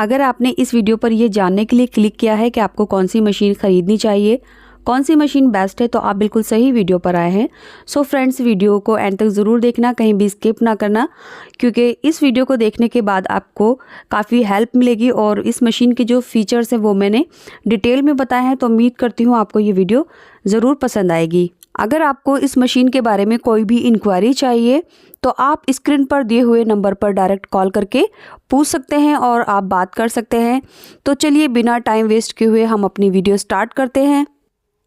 अगर आपने इस वीडियो पर ये जानने के लिए क्लिक किया है कि आपको कौन सी मशीन ख़रीदनी चाहिए, कौन सी मशीन बेस्ट है, तो आप बिल्कुल सही वीडियो पर आए हैं। सो फ्रेंड्स, वीडियो को एंड तक ज़रूर देखना, कहीं भी स्किप ना करना, क्योंकि इस वीडियो को देखने के बाद आपको काफ़ी हेल्प मिलेगी और इस मशीन के जो फीचर्स हैं वो मैंने डिटेल में बताए हैं। तो उम्मीद करती हूँ आपको ये वीडियो ज़रूर पसंद आएगी। अगर आपको इस मशीन के बारे में कोई भी इंक्वायरी चाहिए तो आप स्क्रीन पर दिए हुए नंबर पर डायरेक्ट कॉल करके पूछ सकते हैं और आप बात कर सकते हैं। तो चलिए बिना टाइम वेस्ट किए हुए हम अपनी वीडियो स्टार्ट करते हैं।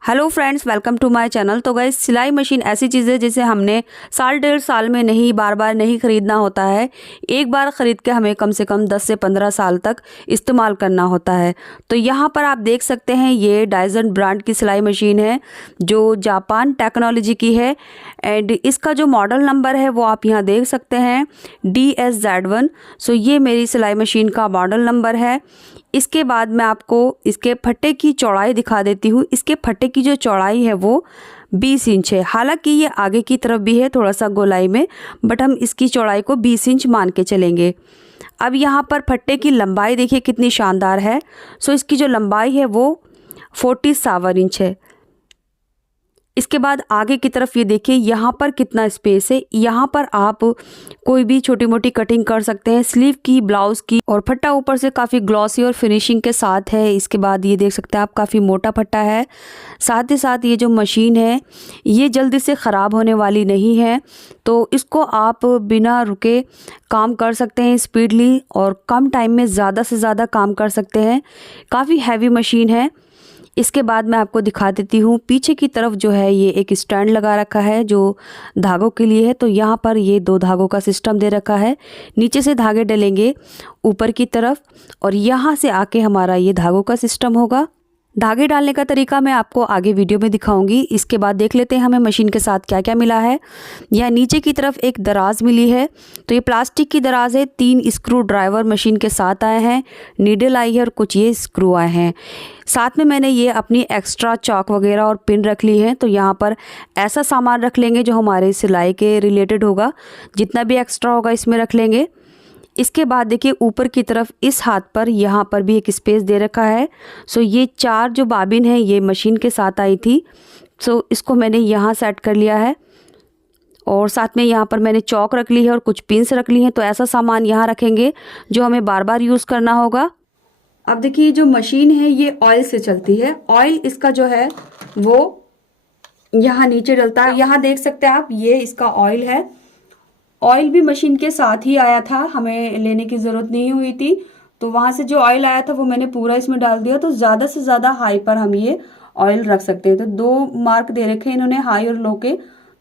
Hello friends, welcome to my channel. तो गाइस, सिलाई मशीन ऐसी चीज़ है जिसे हमने साल डेढ़ साल में नहीं, बार बार नहीं ख़रीदना होता है। एक बार ख़रीद के हमें कम से कम 10 से 15 साल तक इस्तेमाल करना होता है। तो यहाँ पर आप देख सकते हैं ये डाइजन ब्रांड की सिलाई मशीन है जो जापान टेक्नोलॉजी की है। एंड इसका जो मॉडल नंबर है वो आप यहाँ देख सकते हैं, DSZ1। सो ये मेरी सिलाई मशीन का मॉडल नंबर है। इसके बाद मैं आपको इसके फट्टे की चौड़ाई दिखा देती हूँ। इसके फट्टे की जो चौड़ाई है वो 20 इंच है। हालांकि ये आगे की तरफ भी है थोड़ा सा गोलाई में, बट हम इसकी चौड़ाई को 20 इंच मान के चलेंगे। अब यहाँ पर फट्टे की लंबाई देखिए कितनी शानदार है। सो इसकी जो लंबाई है वो 47 इंच है। इसके बाद आगे की तरफ ये देखिए यहाँ पर कितना स्पेस है। यहाँ पर आप कोई भी छोटी मोटी कटिंग कर सकते हैं, स्लीव की, ब्लाउज की। और फट्टा ऊपर से काफ़ी ग्लॉसी और फिनिशिंग के साथ है। इसके बाद ये देख सकते हैं आप, काफ़ी मोटा फट्टा है। साथ ही साथ ये जो मशीन है ये जल्दी से ख़राब होने वाली नहीं है, तो इसको आप बिना रुके काम कर सकते हैं स्पीडली, और कम टाइम में ज़्यादा से ज़्यादा काम कर सकते हैं। काफ़ी हैवी मशीन है। इसके बाद मैं आपको दिखा देती हूँ पीछे की तरफ जो है ये एक स्टैंड लगा रखा है जो धागों के लिए है। तो यहाँ पर ये 2 धागों का सिस्टम दे रखा है। नीचे से धागे डलेंगे ऊपर की तरफ और यहाँ से आके हमारा ये धागों का सिस्टम होगा। धागे डालने का तरीका मैं आपको आगे वीडियो में दिखाऊंगी। इसके बाद देख लेते हैं हमें मशीन के साथ क्या क्या मिला है। यहाँ नीचे की तरफ एक दराज मिली है। तो ये प्लास्टिक की दराज है। 3 स्क्रू ड्राइवर मशीन के साथ आए हैं, नीडल आई है और कुछ ये स्क्रू आए हैं। साथ में मैंने ये अपनी एक्स्ट्रा चॉक वगैरह और पिन रख ली है। तो यहाँ पर ऐसा सामान रख लेंगे जो हमारे सिलाई के रिलेटेड होगा, जितना भी एक्स्ट्रा होगा इसमें रख लेंगे। इसके बाद देखिए ऊपर की तरफ इस हाथ पर यहाँ पर भी एक स्पेस दे रखा है। सो ये 4 जो बाबिन है ये मशीन के साथ आई थी। सो इसको मैंने यहाँ सेट कर लिया है और साथ में यहाँ पर मैंने चौक रख ली है और कुछ पिन्स रख ली हैं। तो ऐसा सामान यहाँ रखेंगे जो हमें बार बार यूज़ करना होगा। अब देखिए जो मशीन है ये ऑयल से चलती है। ऑयल इसका जो है वो यहाँ नीचे डलता है। यहाँ देख सकते हैं आप, ये इसका ऑयल है। ऑयल भी मशीन के साथ ही आया था, हमें लेने की ज़रूरत नहीं हुई थी। तो वहाँ से जो ऑयल आया था वो मैंने पूरा इसमें डाल दिया। तो ज़्यादा से ज़्यादा हाई पर हम ये ऑयल रख सकते हैं। तो 2 मार्क दे रखे हैं इन्होंने, हाई और लो के।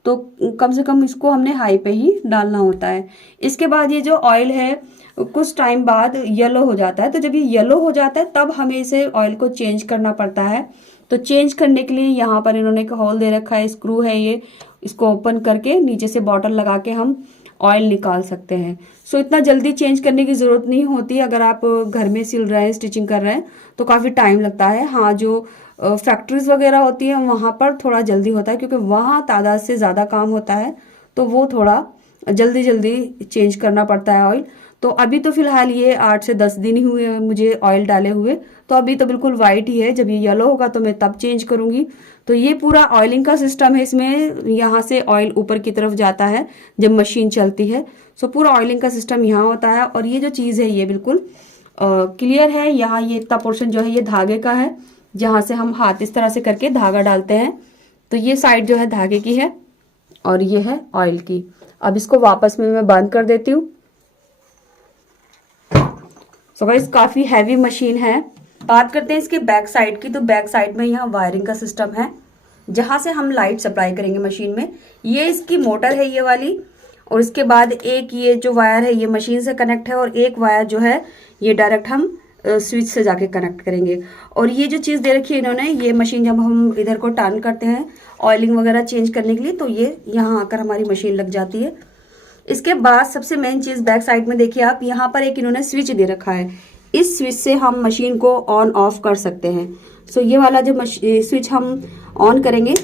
तो कम से कम इसको हमने हाई पे ही डालना होता है। इसके बाद ये जो ऑयल है कुछ टाइम बाद येलो हो जाता है। तो जब ये येलो हो जाता है तब हमें इसे ऑयल को चेंज करना पड़ता है। तो चेंज करने के लिए यहाँ पर इन्होंने एक होल दे रखा है, स्क्रू है ये। इसको ओपन करके नीचे से बॉटल लगा के हम ऑयल निकाल सकते हैं। सो इतना जल्दी चेंज करने की ज़रूरत नहीं होती। अगर आप घर में सिल रहे हैं, स्टिचिंग कर रहे हैं तो काफ़ी टाइम लगता है। हाँ, जो फैक्ट्रीज वगैरह होती हैं वहाँ पर थोड़ा जल्दी होता है, क्योंकि वहाँ तादाद से ज़्यादा काम होता है। तो वो थोड़ा जल्दी जल्दी चेंज करना पड़ता है ऑयल। तो अभी तो फ़िलहाल ये 8 से 10 दिन ही हुए मुझे ऑयल डाले हुए। तो अभी तो बिल्कुल वाइट ही है। जब ये येलो होगा तो मैं तब चेंज करूँगी। तो ये पूरा ऑयलिंग का सिस्टम है। इसमें यहाँ से ऑयल ऊपर की तरफ जाता है जब मशीन चलती है। सो पूरा ऑयलिंग का सिस्टम यहाँ होता है। और ये जो चीज़ है ये बिल्कुल क्लियर है। यहाँ ये इतना पोर्शन जो है ये धागे का है, जहाँ से हम हाथ इस तरह से करके धागा डालते हैं। तो ये साइड जो है धागे की है और ये है ऑयल की। अब इसको वापस में मैं बंद कर देती हूँ। सो गाइस, काफ़ी हैवी मशीन है। बात करते हैं इसके बैक साइड की। तो बैक साइड में यहाँ वायरिंग का सिस्टम है, जहाँ से हम लाइट सप्लाई करेंगे मशीन में। ये इसकी मोटर है ये वाली, और इसके बाद एक ये जो वायर है ये मशीन से कनेक्ट है, और एक वायर जो है ये डायरेक्ट हम स्विच से जाके कनेक्ट करेंगे। और ये जो चीज़ दे रखी है इन्होंने, ये मशीन जब हम इधर को टर्न करते हैं ऑयलिंग वगैरह चेंज करने के लिए, तो ये यहाँ आकर हमारी मशीन लग जाती है। इसके बाद सबसे मेन चीज़ बैक साइड में देखिए आप, यहाँ पर एक इन्होंने स्विच दे रखा है। इस स्विच से हम मशीन को ऑन ऑफ कर सकते हैं। सो ये वाला जो स्विच हम ऑन करेंगे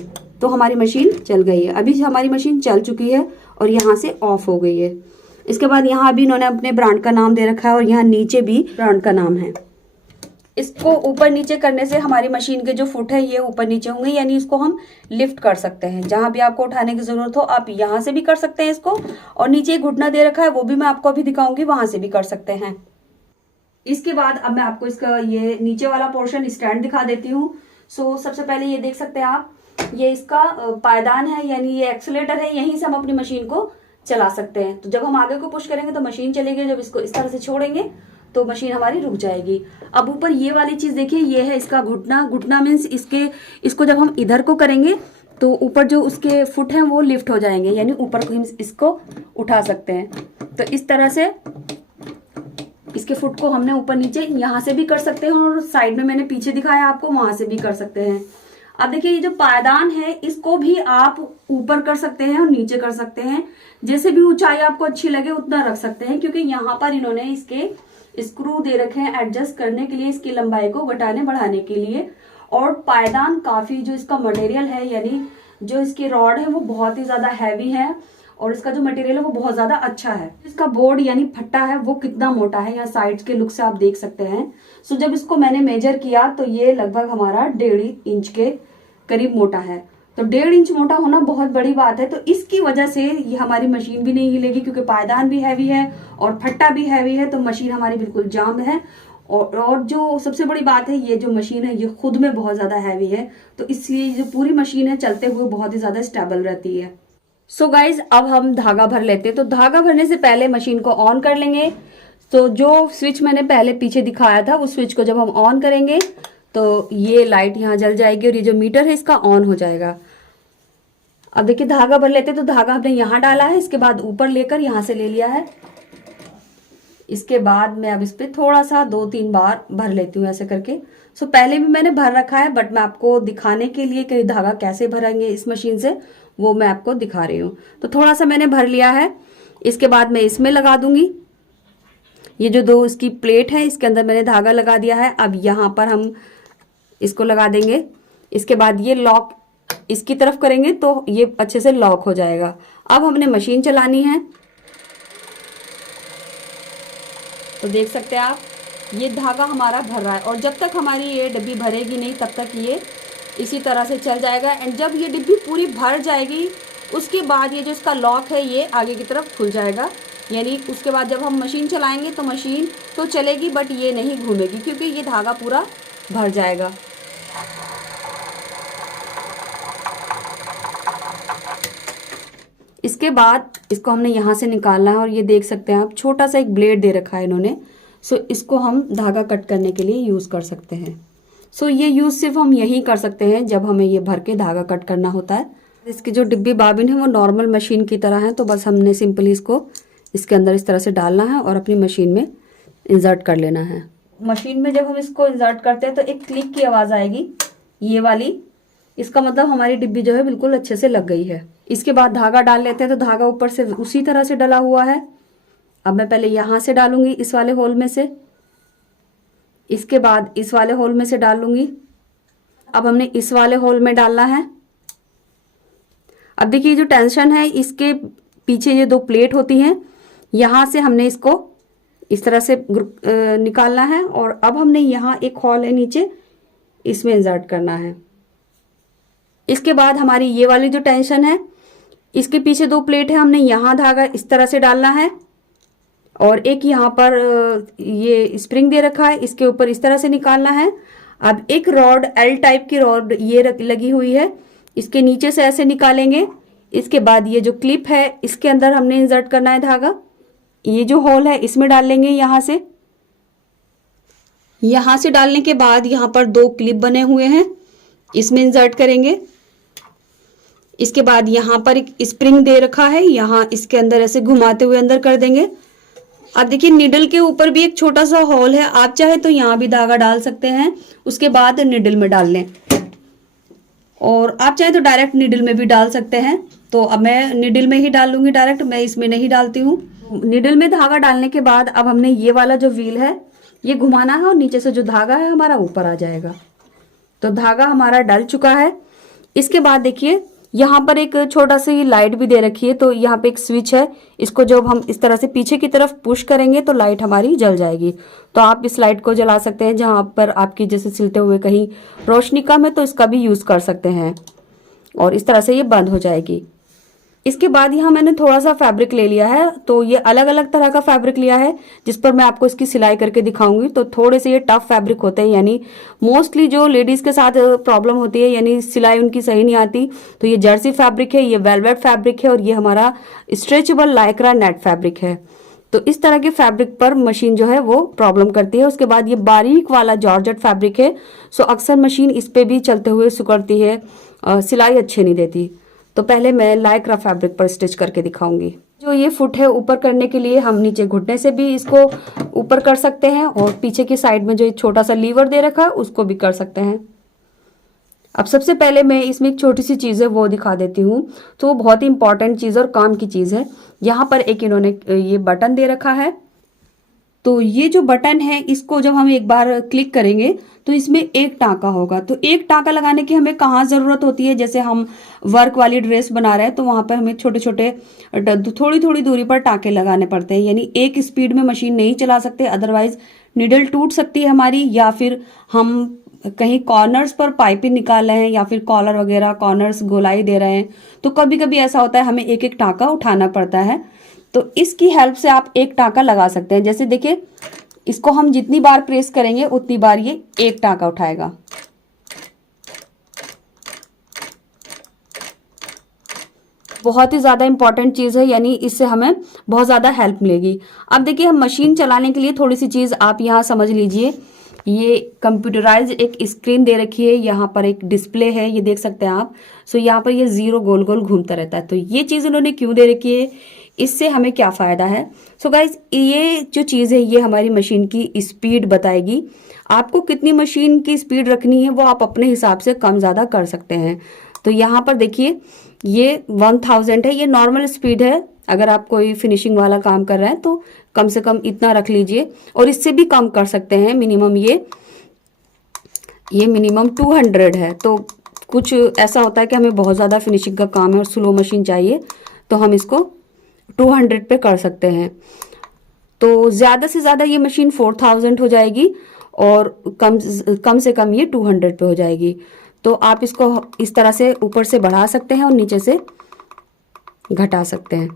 तो हमारी मशीन चल गई है। अभी हमारी मशीन चल चुकी है और यहाँ से ऑफ हो गई है। इसके बाद यहाँ भी इन्होंने अपने ब्रांड का नाम दे रखा है और यहाँ नीचे भी ब्रांड का नाम है। इसको ऊपर नीचे करने से हमारी मशीन के जो फुट है ये ऊपर नीचे होंगे, यानी इसको हम लिफ्ट कर सकते हैं। जहां भी आपको उठाने की जरूरत हो आप यहां से भी कर सकते हैं इसको, और नीचे एक घुटना दे रखा है वो भी मैं आपको अभी दिखाऊंगी, वहां से भी कर सकते हैं। इसके बाद अब मैं आपको इसका ये नीचे वाला पोर्शन स्टैंड दिखा देती हूँ। सो सबसे पहले ये देख सकते हैं आप, ये इसका पायदान है, यानी ये एक्सीलेटर है, यहीं से हम अपनी मशीन को चला सकते हैं। तो जब हम आगे को पुश करेंगे तो मशीन चलेगी, जब इसको इस तरह से छोड़ेंगे तो मशीन हमारी रुक जाएगी। अब ऊपर ये वाली चीज देखिए, ये है इसका घुटना। घुटना मीन्स इसको जब हम इधर को करेंगे तो ऊपर जो उसके फुट हैं वो लिफ्ट हो जाएंगे, यानी ऊपर को हम इसको उठा सकते हैं। तो इस तरह से इसके फुट को हमने ऊपर नीचे यहाँ से भी कर सकते हैं, और साइड में मैंने पीछे दिखाया आपको, वहां से भी कर सकते हैं। अब देखिए ये जो पायदान है इसको भी आप ऊपर कर सकते हैं और नीचे कर सकते हैं, जैसे भी ऊंचाई आपको अच्छी लगे उतना रख सकते हैं, क्योंकि यहाँ पर इन्होंने इसके स्क्रू दे रखे हैं एडजस्ट करने के लिए, इसकी लंबाई को घटाने बढ़ाने के लिए। और पायदान काफी, जो इसका मटेरियल है यानी जो इसकी रॉड है वो बहुत ही ज्यादा हैवी है, और इसका जो मटेरियल है वो बहुत ज्यादा अच्छा है। इसका बोर्ड यानी फट्टा है वो कितना मोटा है, यहाँ साइड के लुक से आप देख सकते हैं। सो जब इसको मैंने मेजर किया तो ये लगभग हमारा 1.5 इंच के करीब मोटा है। तो 1.5 इंच मोटा होना बहुत बड़ी बात है। तो इसकी वजह से ये हमारी मशीन भी नहीं हिलेगी, क्योंकि पायदान भी हैवी है और फट्टा भी हैवी है, तो मशीन हमारी बिल्कुल जाम है। और जो सबसे बड़ी बात है, ये जो मशीन है ये खुद में बहुत ज्यादा हैवी है, तो इसलिए जो पूरी मशीन है चलते हुए बहुत ही ज्यादा स्टेबल रहती है। सो गाइज अब हम धागा भर लेते हैं। तो धागा भरने से पहले मशीन को ऑन कर लेंगे। तो जो स्विच मैंने पहले पीछे दिखाया था उस स्विच को जब हम ऑन करेंगे तो ये लाइट यहाँ जल जाएगी और ये जो मीटर है इसका ऑन हो जाएगा। अब देखिए धागा भर लेते हैं। तो धागा हमने यहाँ डाला है, इसके बाद ऊपर लेकर यहाँ से ले लिया है। इसके बाद मैं अब इस पे थोड़ा सा 2-3 बार भर लेती हूँ ऐसे करके। सो पहले भी मैंने भर रखा है, बट मैं आपको दिखाने के लिए कि धागा कैसे भरेंगे इस मशीन से वो मैं आपको दिखा रही हूँ। तो थोड़ा सा मैंने भर लिया है। इसके बाद मैं इसमें लगा दूंगी। ये जो 2 इसकी प्लेट है इसके अंदर मैंने धागा लगा दिया है। अब यहाँ पर हम इसको लगा देंगे। इसके बाद ये लॉक इसकी तरफ करेंगे तो ये अच्छे से लॉक हो जाएगा। अब हमने मशीन चलानी है। तो देख सकते हैं आप, ये धागा हमारा भर रहा है, और जब तक हमारी ये डिब्बी भरेगी नहीं तब तक ये इसी तरह से चल जाएगा। एंड जब ये डिब्बी पूरी भर जाएगी उसके बाद ये जो इसका लॉक है ये आगे की तरफ खुल जाएगा, यानी उसके बाद जब हम मशीन चलाएंगे तो मशीन तो चलेगी बट ये नहीं घूमेगी, क्योंकि ये धागा पूरा भर जाएगा। इसके बाद इसको हमने यहाँ से निकालना है, और ये देख सकते हैं आप छोटा सा एक ब्लेड दे रखा है इन्होंने। सो इसको हम धागा कट करने के लिए यूज़ कर सकते हैं। सो ये यूज़ सिर्फ हम यही कर सकते हैं जब हमें ये भर के धागा कट करना होता है। इसकी जो डिब्बी बाबिन है वो नॉर्मल मशीन की तरह है, तो बस हमने सिंपली इसको इसके अंदर इस तरह से डालना है और अपनी मशीन में इंसर्ट कर लेना है। मशीन में जब हम इसको इंसर्ट करते हैं तो एक क्लिक की आवाज़ आएगी, ये वाली। इसका मतलब हमारी डिब्बी जो है बिल्कुल अच्छे से लग गई है। इसके बाद धागा डाल लेते हैं। तो धागा ऊपर से उसी तरह से डला हुआ है। अब मैं पहले यहाँ से डालूंगी इस वाले होल में से, इसके बाद इस वाले होल में से डाल लूंगी। अब हमने इस वाले होल में डालना है। अब देखिए जो टेंशन है इसके पीछे ये 2 प्लेट होती हैं, यहाँ से हमने इसको इस तरह से निकालना है, और अब हमने यहाँ एक होल है नीचे, इसमें इंसर्ट करना है। इसके बाद हमारी ये वाली जो टेंशन है इसके पीछे 2 प्लेट है, हमने यहाँ धागा इस तरह से डालना है, और एक यहाँ पर ये स्प्रिंग दे रखा है, इसके ऊपर इस तरह से निकालना है। अब एक रॉड एल टाइप की रॉड ये लगी हुई है, इसके नीचे से ऐसे निकालेंगे। इसके बाद ये जो क्लिप है इसके अंदर हमने इंसर्ट करना है धागा। ये जो होल है इसमें डाल लेंगे यहाँ से। यहाँ से डालने के बाद यहाँ पर 2 क्लिप बने हुए हैं, इसमें इंसर्ट करेंगे। इसके बाद यहाँ पर एक स्प्रिंग दे रखा है, यहाँ इसके अंदर ऐसे घुमाते हुए अंदर कर देंगे। अब देखिए निडल के ऊपर भी एक छोटा सा होल है, आप चाहे तो यहाँ भी धागा डाल सकते हैं, उसके बाद निडल में डाल लें, और आप चाहे तो डायरेक्ट निडल में भी डाल सकते हैं। तो अब मैं निडल में ही डाल लूंगी डायरेक्ट, मैं इसमें नहीं डालती हूँ। निडल में धागा डालने के बाद अब हमने ये वाला जो व्हील है ये घुमाना है, और नीचे से जो धागा है हमारा ऊपर आ जाएगा। तो धागा हमारा डल चुका है। इसके बाद देखिए यहाँ पर एक छोटा सी लाइट भी दे रखी है, तो यहाँ पे एक स्विच है, इसको जब हम इस तरह से पीछे की तरफ पुश करेंगे तो लाइट हमारी जल जाएगी। तो आप इस लाइट को जला सकते हैं, जहाँ पर आपकी जैसे सिलते हुए कहीं रोशनी कम है तो इसका भी यूज कर सकते हैं, और इस तरह से ये बंद हो जाएगी। इसके बाद यहाँ मैंने थोड़ा सा फैब्रिक ले लिया है, तो ये अलग अलग तरह का फैब्रिक लिया है जिस पर मैं आपको इसकी सिलाई करके दिखाऊंगी। तो थोड़े से ये टफ फैब्रिक होते हैं, यानी मोस्टली जो लेडीज के साथ प्रॉब्लम होती है, यानी सिलाई उनकी सही नहीं आती, तो ये जर्सी फैब्रिक है, ये वेलवेट फैब्रिक है, और ये हमारा स्ट्रेचेबल लाइक्रा नेट फैब्रिक है। तो इस तरह के फैब्रिक पर मशीन जो है वो प्रॉब्लम करती है। उसके बाद ये बारीक वाला जॉर्जेट फैब्रिक है, सो अक्सर मशीन इस पे भी चलते हुए सिकुड़ती है, सिलाई अच्छी नहीं देती। तो पहले मैं लाइक्रा फैब्रिक पर स्टिच करके दिखाऊंगी। जो ये फुट है ऊपर करने के लिए हम नीचे घुटने से भी इसको ऊपर कर सकते हैं, और पीछे की साइड में जो एक छोटा सा लीवर दे रखा है उसको भी कर सकते हैं। अब सबसे पहले मैं इसमें एक छोटी सी चीज़ है वो दिखा देती हूँ। तो वो बहुत ही इंपॉर्टेंट चीज़ और काम की चीज़ है। यहाँ पर एक इन्होंने ये बटन दे रखा है, तो ये जो बटन है इसको जब हम एक बार क्लिक करेंगे तो इसमें एक टाँका होगा। तो एक टाँका लगाने की हमें कहाँ ज़रूरत होती है, जैसे हम वर्क वाली ड्रेस बना रहे हैं तो वहाँ पर हमें छोटे छोटे थोड़ी थोड़ी दूरी पर टाँके लगाने पड़ते हैं, यानी एक स्पीड में मशीन नहीं चला सकते, अदरवाइज निडल टूट सकती है हमारी, या फिर हम कहीं कॉर्नर्स पर पाइपिंग निकाल रहे हैं या फिर कॉलर वगैरह कॉर्नर्स गोलाई दे रहे हैं, तो कभी कभी ऐसा होता है हमें एक एक टाँका उठाना पड़ता है। तो इसकी हेल्प से आप एक टाँका लगा सकते हैं। जैसे देखिए, इसको हम जितनी बार प्रेस करेंगे उतनी बार ये एक टाँका उठाएगा। बहुत ही ज़्यादा इंपॉर्टेंट चीज़ है, यानी इससे हमें बहुत ज़्यादा हेल्प मिलेगी। अब देखिए, हम मशीन चलाने के लिए थोड़ी सी चीज़ आप यहाँ समझ लीजिए। ये कंप्यूटराइज एक स्क्रीन दे रखी है, यहाँ पर एक डिस्प्ले है, ये देख सकते हैं आप। सो यहाँ पर ये जीरो गोल गोल घूमता रहता है। तो ये चीज़ इन्होंने क्यों दे रखी है, इससे हमें क्या फ़ायदा है। सो गाइज, ये जो चीज़ है ये हमारी मशीन की स्पीड बताएगी। आपको कितनी मशीन की स्पीड रखनी है वो आप अपने हिसाब से कम ज़्यादा कर सकते हैं। तो यहाँ पर देखिए, ये 1000 है, ये नॉर्मल स्पीड है। अगर आप कोई फिनिशिंग वाला काम कर रहे हैं तो कम से कम इतना रख लीजिए, और इससे भी कम कर सकते हैं। मिनिमम ये मिनिमम 200 है। तो कुछ ऐसा होता है कि हमें बहुत ज़्यादा फिनिशिंग का काम है और स्लो मशीन चाहिए, तो हम इसको 200 पे कर सकते हैं। तो ज़्यादा से ज़्यादा ये मशीन 4000 हो जाएगी, और कम से कम ये 200 पे हो जाएगी। तो आप इसको इस तरह से ऊपर से बढ़ा सकते हैं और नीचे से घटा सकते हैं।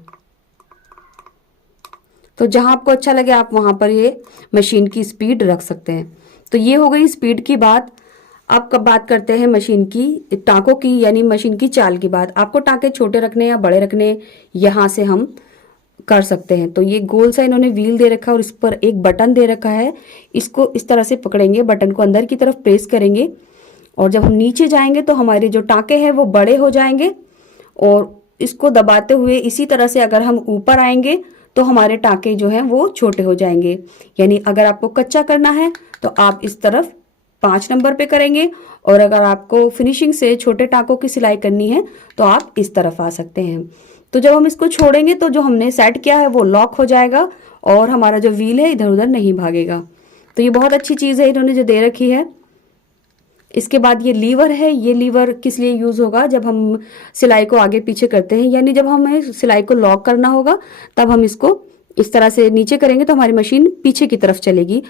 तो जहां आपको अच्छा लगे आप वहां पर ये मशीन की स्पीड रख सकते हैं। तो ये हो गई स्पीड की बात। अब कब बात करते हैं मशीन की टाँकों की, यानी मशीन की चाल की बात। आपको टाँके छोटे रखने या बड़े रखने, यहाँ से हम कर सकते हैं। तो ये गोल सा इन्होंने व्हील दे रखा है और इस पर एक बटन दे रखा है। इसको इस तरह से पकड़ेंगे, बटन को अंदर की तरफ प्रेस करेंगे, और जब हम नीचे जाएंगे तो हमारे जो टाँके हैं वो बड़े हो जाएंगे, और इसको दबाते हुए इसी तरह से अगर हम ऊपर आएंगे तो हमारे टाँके जो हैं वो छोटे हो जाएंगे। यानी अगर आपको कच्चा करना है तो आप इस तरफ 5 नंबर पे करेंगे, और अगर आपको फिनिशिंग से छोटे टाँकों की सिलाई करनी है तो आप इस तरफ आ सकते हैं। तो जब हम इसको छोड़ेंगे तो जो हमने सेट किया है वो लॉक हो जाएगा, और हमारा जो व्हील है इधर उधर नहीं भागेगा। तो ये बहुत अच्छी चीज़ है इन्होंने जो दे रखी है। इसके बाद ये लीवर है। ये लीवर किस लिए यूज़ होगा, जब हम सिलाई को आगे पीछे करते हैं, यानी जब हमें सिलाई को लॉक करना होगा तब हम इसको इस तरह से नीचे करेंगे तो हमारी मशीन पीछे की तरफ चलेगी।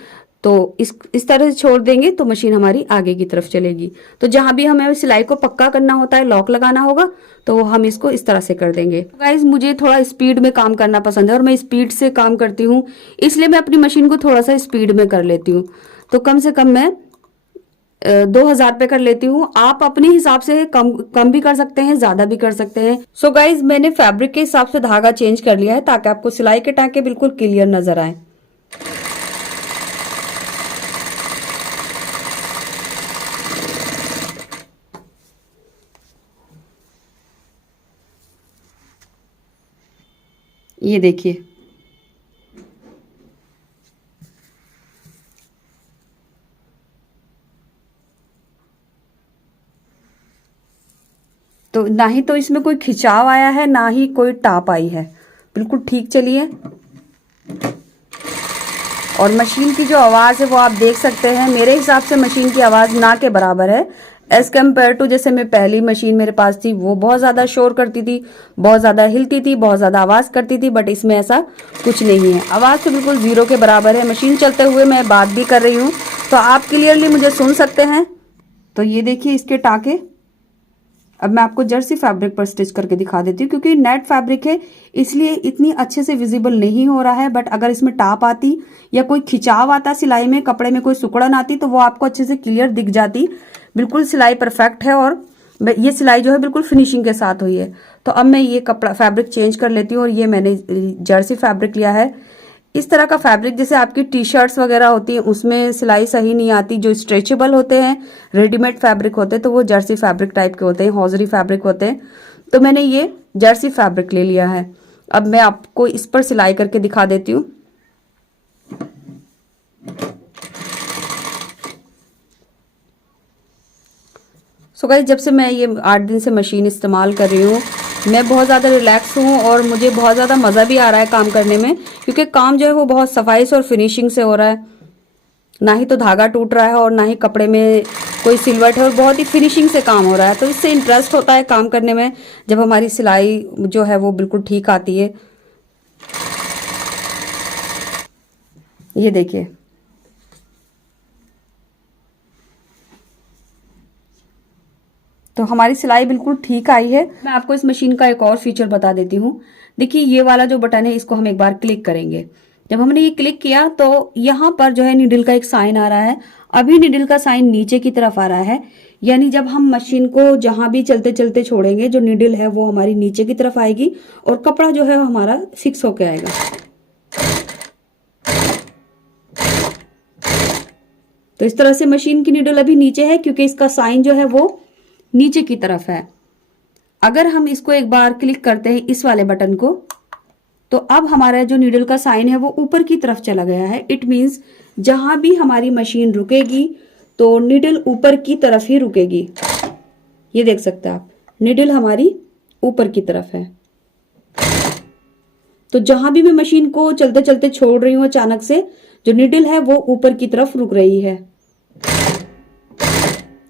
तो इस तरह से छोड़ देंगे तो मशीन हमारी आगे की तरफ चलेगी। तो जहां भी हमें सिलाई को पक्का करना होता है, लॉक लगाना होगा, तो हम इसको इस तरह से कर देंगे। गाइज, मुझे थोड़ा स्पीड में काम करना पसंद है और मैं स्पीड से काम करती हूँ, इसलिए मैं अपनी मशीन को थोड़ा सा स्पीड में कर लेती हूँ। तो कम से कम मैं 2000 पे कर लेती हूँ। आप अपने हिसाब से कम भी कर सकते हैं, ज्यादा भी कर सकते हैं। सो गाइज, मैंने फैब्रिक के हिसाब से धागा चेंज कर लिया है ताकि आपको सिलाई के टाँके बिल्कुल क्लियर नजर आए। ये देखिए, तो ना ही तो इसमें कोई खिंचाव आया है, ना ही कोई टाप आई है, बिल्कुल ठीक चली है। और मशीन की जो आवाज़ है वो आप देख सकते हैं। मेरे हिसाब से मशीन की आवाज़ ना के बराबर है। एज कम्पेयर टू जैसे मैं पहली मशीन मेरे पास थी वो बहुत ज़्यादा शोर करती थी, बहुत ज़्यादा हिलती थी, बहुत ज़्यादा आवाज़ करती थी, बट इसमें ऐसा कुछ नहीं है। आवाज़ तो बिल्कुल ज़ीरो के बराबर है। मशीन चलते हुए मैं बात भी कर रही हूँ तो आप क्लियरली मुझे सुन सकते हैं। तो ये देखिए इसके टाके। अब मैं आपको जर्सी फैब्रिक पर स्टिच करके दिखा देती हूँ, क्योंकि नेट फैब्रिक है इसलिए इतनी अच्छे से विजिबल नहीं हो रहा है, बट अगर इसमें टाप आती या कोई खिंचाव आता सिलाई में, कपड़े में कोई सुकड़न आती तो वो आपको अच्छे से क्लियर दिख जाती। बिल्कुल सिलाई परफेक्ट है और ये सिलाई जो है बिल्कुल फिनिशिंग के साथ हुई है। तो अब मैं ये कपड़ा फैब्रिक चेंज कर लेती हूँ और ये मैंने जर्सी फैब्रिक लिया है। इस तरह का फैब्रिक जैसे आपकी टी शर्ट्स वगैरह होती है उसमें सिलाई सही नहीं आती, जो स्ट्रेचेबल होते हैं, रेडीमेड फैब्रिक होते हैं तो वो जर्सी फैब्रिक टाइप के होते हैं, हौजरी फैब्रिक होते हैं। तो मैंने ये जर्सी फैब्रिक ले लिया है। अब मैं आपको इस पर सिलाई करके दिखा देती हूँ। सो गाइस, जब से मैं ये 8 दिन से मशीन इस्तेमाल कर रही हूँ मैं बहुत ज़्यादा रिलैक्स हूँ और मुझे बहुत ज़्यादा मज़ा भी आ रहा है काम करने में, क्योंकि काम जो है वो बहुत सफाई से और फिनिशिंग से हो रहा है। ना ही तो धागा टूट रहा है और ना ही कपड़े में कोई सिलवट है, और बहुत ही फिनिशिंग से काम हो रहा है। तो इससे इंटरेस्ट होता है काम करने में जब हमारी सिलाई जो है वो बिल्कुल ठीक आती है। ये देखिए, तो हमारी सिलाई बिल्कुल ठीक आई है। मैं आपको इस मशीन का एक और फीचर बता देती हूँ। देखिए ये वाला जो बटन है इसको हम एक बार क्लिक करेंगे। जब हमने ये क्लिक किया तो यहाँ पर जो है नीडल का एक साइन आ रहा है। अभी नीडल का साइन नीचे की तरफ आ रहा है, यानी जब हम मशीन को जहां भी चलते चलते छोड़ेंगे जो नीडल है वो हमारी नीचे की तरफ आएगी और कपड़ा जो है हमारा फिक्स होके आएगा। तो इस तरह से मशीन की नीडल अभी नीचे है क्योंकि इसका साइन जो है वो नीचे की तरफ है। अगर हम इसको एक बार क्लिक करते हैं इस वाले बटन को, तो अब हमारा जो नीडल का साइन है वो ऊपर की तरफ चला गया है। इट मीन्स जहां भी हमारी मशीन रुकेगी तो नीडल ऊपर की तरफ ही रुकेगी। ये देख सकते हैं आप, नीडल हमारी ऊपर की तरफ है। तो जहां भी मैं मशीन को चलते चलते छोड़ रही हूँ अचानक से जो नीडल है वो ऊपर की तरफ रुक रही है।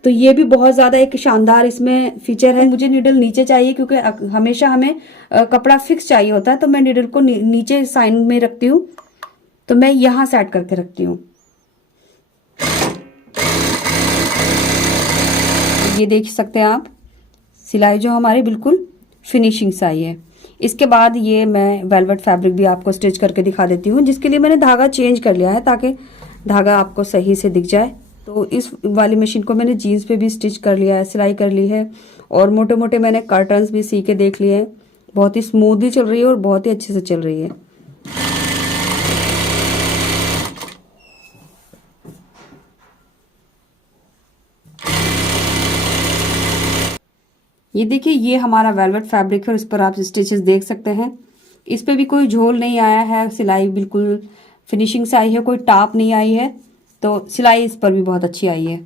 तो ये भी बहुत ज़्यादा एक शानदार इसमें फीचर है। मुझे नीडल नीचे चाहिए क्योंकि हमेशा हमें कपड़ा फिक्स चाहिए होता है, तो मैं नीडल को नीचे साइन में रखती हूँ। तो मैं यहाँ सेट करके रखती हूँ। ये देख सकते हैं आप, सिलाई जो हमारी बिल्कुल फिनिशिंग से आई है। इसके बाद ये मैं वेलवेट फैब्रिक भी आपको स्टिच करके दिखा देती हूँ, जिसके लिए मैंने धागा चेंज कर लिया है ताकि धागा आपको सही से दिख जाए। तो इस वाली मशीन को मैंने जीन्स पे भी स्टिच कर लिया है, सिलाई कर ली है, और मोटे मोटे मैंने कर्टन्स भी सी के देख लिए हैं। बहुत ही स्मूथली चल रही है और बहुत ही अच्छे से चल रही है। ये देखिए, ये हमारा वेलवेट फैब्रिक है, उस पर आप स्टिचेस देख सकते हैं। इस पे भी कोई झोल नहीं आया है, सिलाई बिल्कुल फिनिशिंग से आई है, कोई टाप नहीं आई है। तो सिलाई इस पर भी बहुत अच्छी आई है।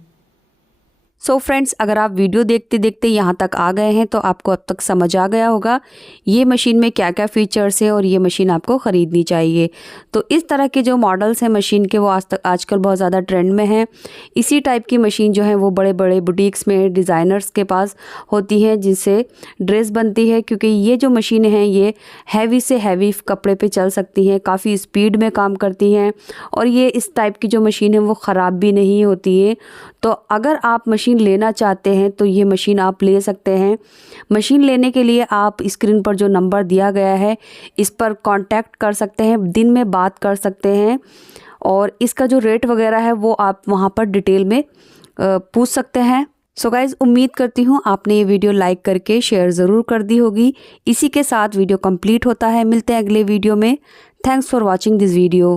सो फ्रेंड्स, अगर आप वीडियो देखते देखते यहाँ तक आ गए हैं तो आपको अब तक समझ आ गया होगा ये मशीन में क्या क्या फीचर्स है और ये मशीन आपको ख़रीदनी चाहिए। तो इस तरह के जो मॉडल्स हैं मशीन के वो आजकल बहुत ज़्यादा ट्रेंड में हैं। इसी टाइप की मशीन जो है वो बड़े बड़े बुटीक्स में डिज़ाइनर्स के पास होती हैं जिनसे ड्रेस बनती है, क्योंकि ये जो मशीनें हैं ये हैवी से हैवी कपड़े पे चल सकती हैं, काफ़ी स्पीड में काम करती हैं, और ये इस टाइप की जो मशीन है वो ख़राब भी नहीं होती है। तो अगर आप मशीन लेना चाहते हैं तो ये मशीन आप ले सकते हैं। मशीन लेने के लिए आप स्क्रीन पर जो नंबर दिया गया है इस पर कांटेक्ट कर सकते हैं, दिन में बात कर सकते हैं, और इसका जो रेट वगैरह है वो आप वहाँ पर डिटेल में पूछ सकते हैं। सो गाइज, उम्मीद करती हूँ आपने ये वीडियो लाइक करके शेयर ज़रूर कर दी होगी। इसी के साथ वीडियो कंप्लीट होता है। मिलते हैं अगले वीडियो में। Thanks for watching this video.